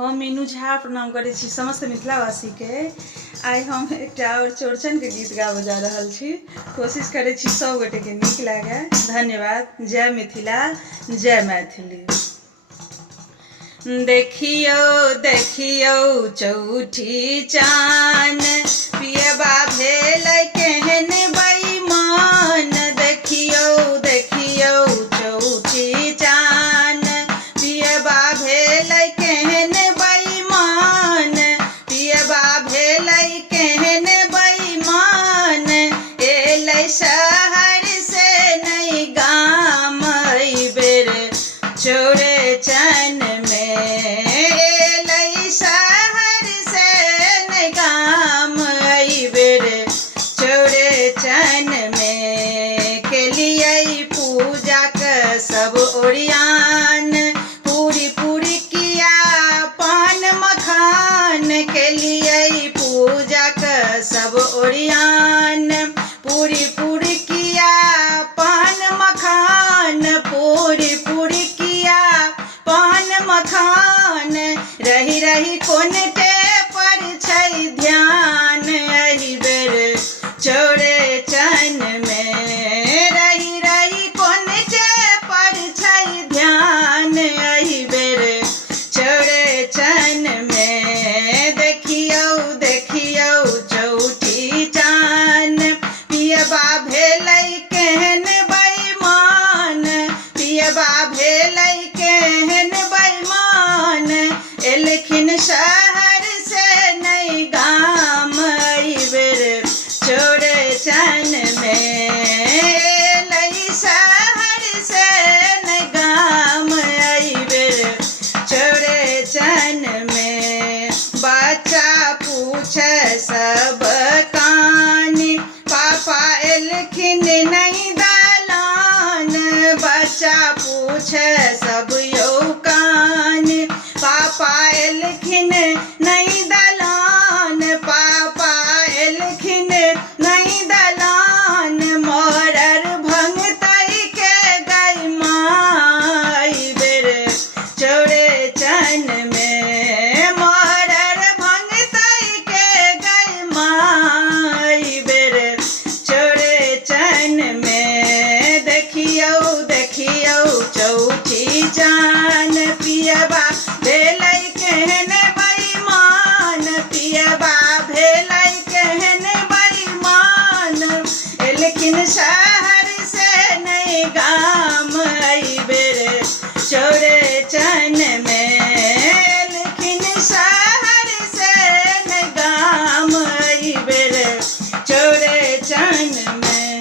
हम मीनू झा प्रणाम करै छी समस्त मिथिलावासी के। आइ हम एक और चौड़चन के गीत गाबऽ जा रहल छी। कोशिश करै छी सब गोटे के नीक लागे। धन्यवाद। जय मिथिला, जय मैथिली। देखियो देखियो चौठी चान पियबा भेलै